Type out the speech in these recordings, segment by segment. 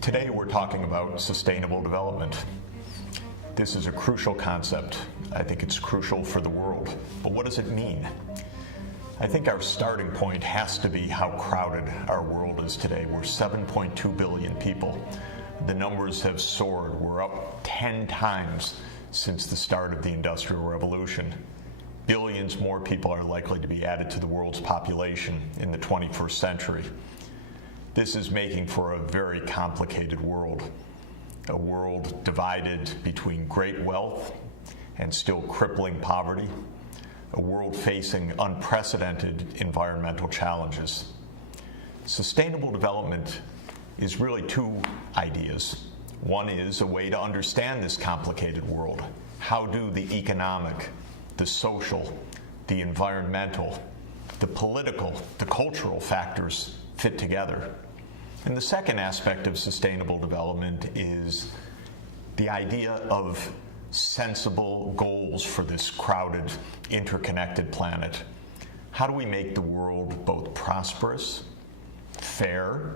Today we're talking about sustainable development. This is a crucial concept. I think it's crucial for the world. But what does it mean? I think our starting point has to be how crowded our world is today. We're 7.2 billion people. The numbers have soared. We're up 10 times since the start of the Industrial Revolution. Billions more people are likely to be added to the world's population in the 21st century. This is making for a very complicated world, a world divided between great wealth and still crippling poverty, a world facing unprecedented environmental challenges. Sustainable development is really two ideas. One is a way to understand this complicated world. How do the economic, the social, the environmental, the political, the cultural factors fit together? And the second aspect of sustainable development is the idea of sensible goals for this crowded, interconnected planet. How do we make the world both prosperous, fair,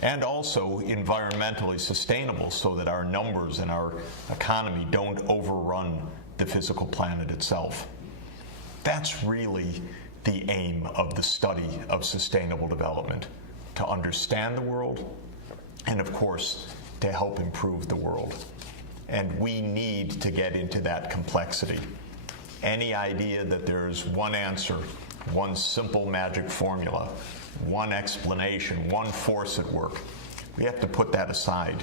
and also environmentally sustainable so that our numbers and our economy don't overrun the physical planet itself? That's really the aim of the study of sustainable development. To understand the world, and of course, to help improve the world. And we need to get into that complexity. Any idea that there's one answer, one simple magic formula, one explanation, one force at work, we have to put that aside.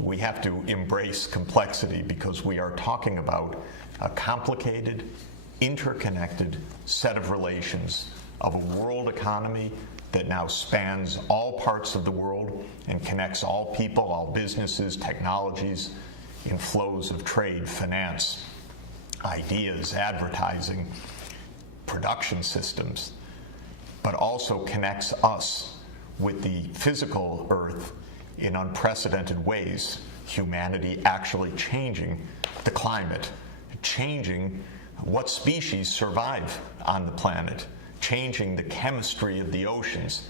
We have to embrace complexity because we are talking about a complicated, interconnected set of relations of a world economy that now spans all parts of the world and connects all people, all businesses, technologies, in flows of trade, finance, ideas, advertising, production systems, but also connects us with the physical earth in unprecedented ways. Humanity actually changing the climate, changing what species survive on the planet, changing the chemistry of the oceans,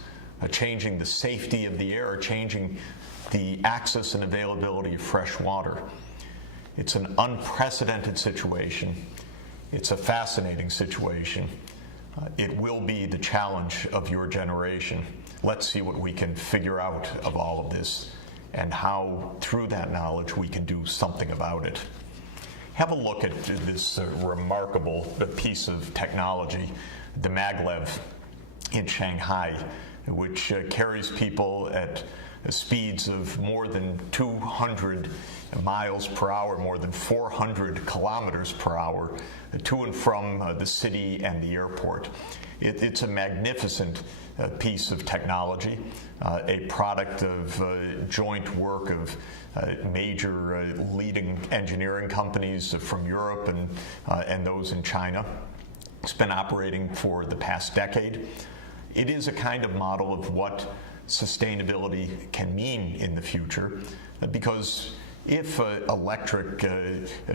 changing the safety of the air, changing the access and availability of fresh water. It's an unprecedented situation. It's a fascinating situation. It will be the challenge of your generation. Let's see what we can figure out of all of this and how, through that knowledge, we can do something about it. Have a look at this remarkable piece of technology, the maglev in Shanghai, which carries people at speeds of more than 200 miles per hour, more than 400 kilometers per hour, to and from the city and the airport. It's a magnificent piece of technology, a product of joint work of major leading engineering companies from Europe and those in China. It's been operating for the past decade. It is a kind of model of what sustainability can mean in the future, because if electric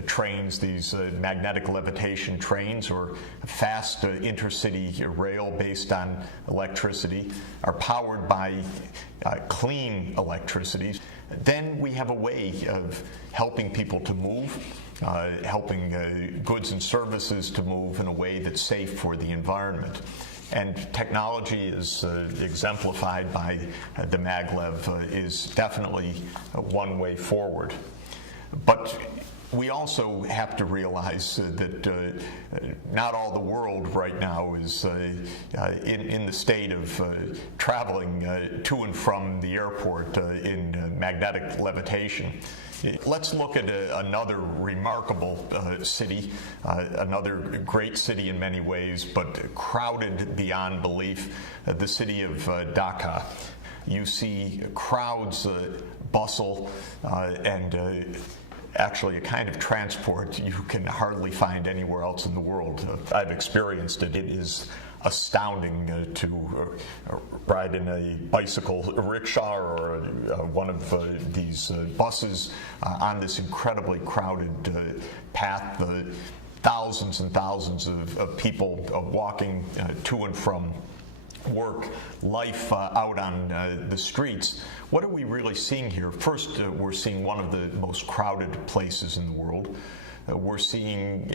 trains, these magnetic levitation trains, or fast intercity rail based on electricity are powered by clean electricity, then we have a way of helping people to move, helping goods and services to move in a way that's safe for the environment. And technology is exemplified by the maglev is definitely one way forward. But we also have to realize that not all the world right now is in the state of traveling to and from the airport in magnetic levitation. Let's look at another remarkable city, another great city in many ways, but crowded beyond belief, the city of Dhaka. You see crowds, bustle, and actually a kind of transport you can hardly find anywhere else in the world. I've experienced it. It is astounding to ride in a bicycle rickshaw or one of these buses on this incredibly crowded path. thousands and thousands of people walking to and from work, life out on the streets. What are we really seeing here? First, we're seeing one of the most crowded places in the world. We're seeing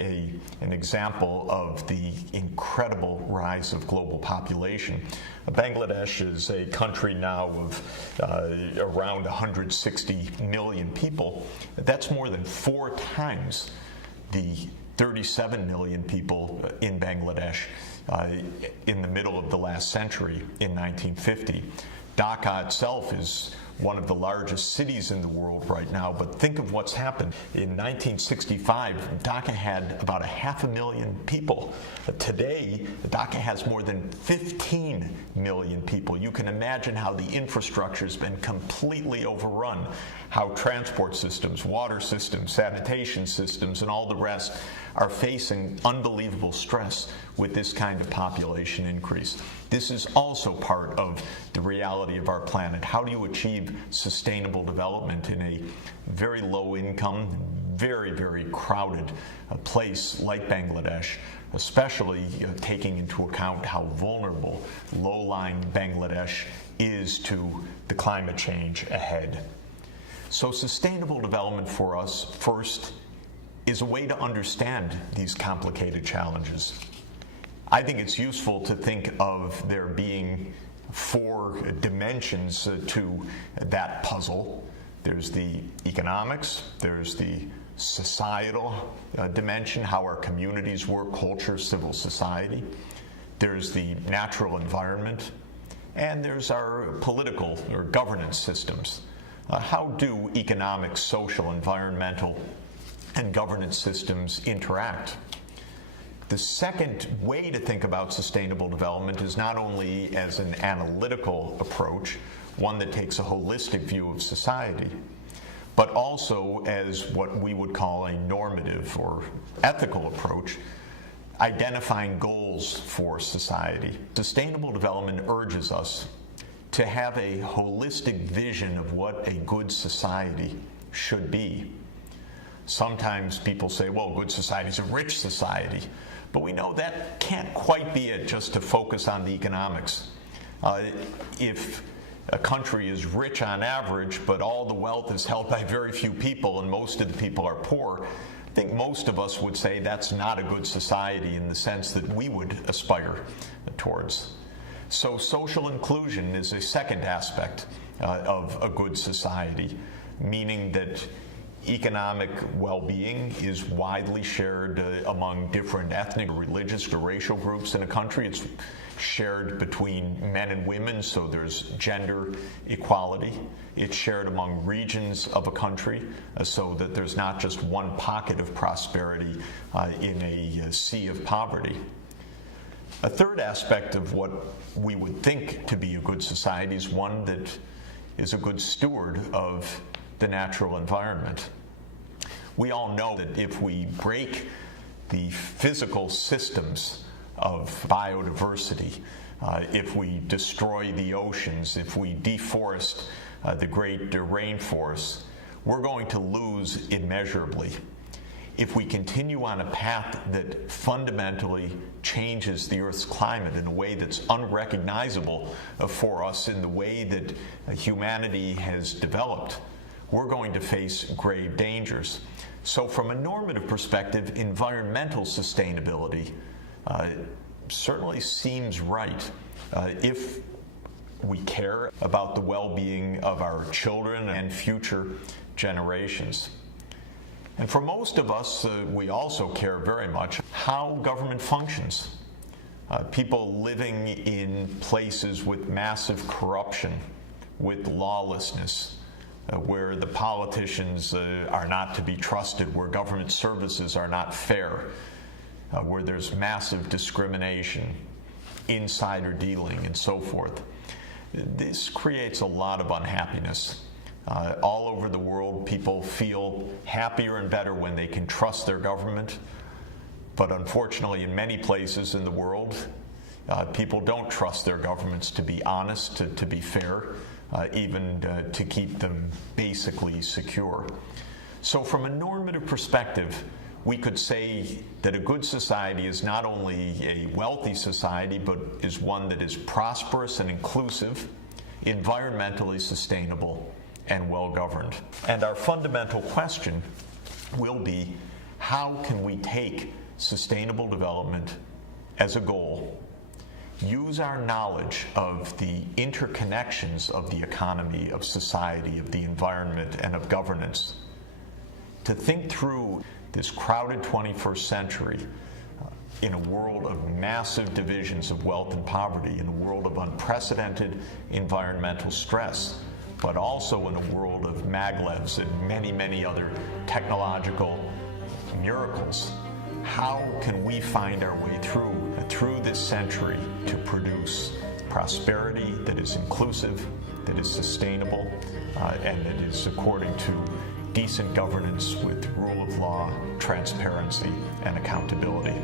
an example of the incredible rise of global population. Bangladesh is a country now of around 160 million people. That's more than 4 times the 37 million people in Bangladesh in the middle of the last century in 1950. Dhaka itself is one of the largest cities in the world right now, but think of what's happened. In 1965, Dhaka had about 500,000 people. Today, Dhaka has more than 15 million people. You can imagine how the infrastructure has been completely overrun, how transport systems, water systems, sanitation systems, and all the rest are facing unbelievable stress with this kind of population increase. This is also part of the reality of our planet. How do you achieve sustainable development in a very low income, very, very crowded place like Bangladesh, especially taking into account how vulnerable low-lying Bangladesh is to the climate change ahead? So sustainable development for us, first, is a way to understand these complicated challenges. I think it's useful to think of there being 4 dimensions to that puzzle. There's the economics, there's the societal dimension, how our communities work, culture, civil society. There's the natural environment, and there's our political or governance systems. How do economic, social, environmental, and governance systems interact? The second way to think about sustainable development is not only as an analytical approach, one that takes a holistic view of society, but also as what we would call a normative or ethical approach, identifying goals for society. Sustainable development urges us to have a holistic vision of what a good society should be. Sometimes people say, well, good society is a rich society. But we know that can't quite be it, just to focus on the economics. If a country is rich on average, but all the wealth is held by very few people and most of the people are poor, I think most of us would say that's not a good society in the sense that we would aspire towards. So social inclusion is a second aspect of a good society, meaning that economic well-being is widely shared among different ethnic, religious, or racial groups in a country. It's shared between men and women, so there's gender equality. It's shared among regions of a country, so that there's not just one pocket of prosperity in a sea of poverty. A third aspect of what we would think to be a good society is one that is a good steward of the natural environment. We all know that if we break the physical systems of biodiversity, if we destroy the oceans, if we deforest the great rainforests, we're going to lose immeasurably. If we continue on a path that fundamentally changes the Earth's climate in a way that's unrecognizable for us in the way that humanity has developed, we're going to face grave dangers. So from a normative perspective, environmental sustainability certainly seems right if we care about the well-being of our children and future generations. And for most of us, we also care very much how government functions. People living in places with massive corruption, with lawlessness, where the politicians are not to be trusted, where government services are not fair, where there's massive discrimination, insider dealing, and so forth. This creates a lot of unhappiness. All over the world, people feel happier and better when they can trust their government. But unfortunately, in many places in the world, people don't trust their governments to be honest, to be fair, even to keep them basically secure. So from a normative perspective, we could say that a good society is not only a wealthy society, but is one that is prosperous and inclusive, environmentally sustainable, and well-governed. And our fundamental question will be, how can we take sustainable development as a goal, use our knowledge of the interconnections of the economy, of society, of the environment, and of governance to think through this crowded 21st century in a world of massive divisions of wealth and poverty, in a world of unprecedented environmental stress, but also in a world of maglevs and many, many other technological miracles. How can we find our way through this century to produce prosperity that is inclusive, that is sustainable, and that is according to decent governance with rule of law, transparency, and accountability?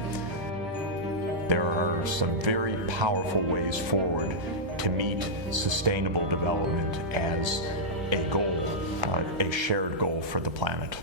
There are some very powerful ways forward to meet sustainable development as a goal, a shared goal for the planet.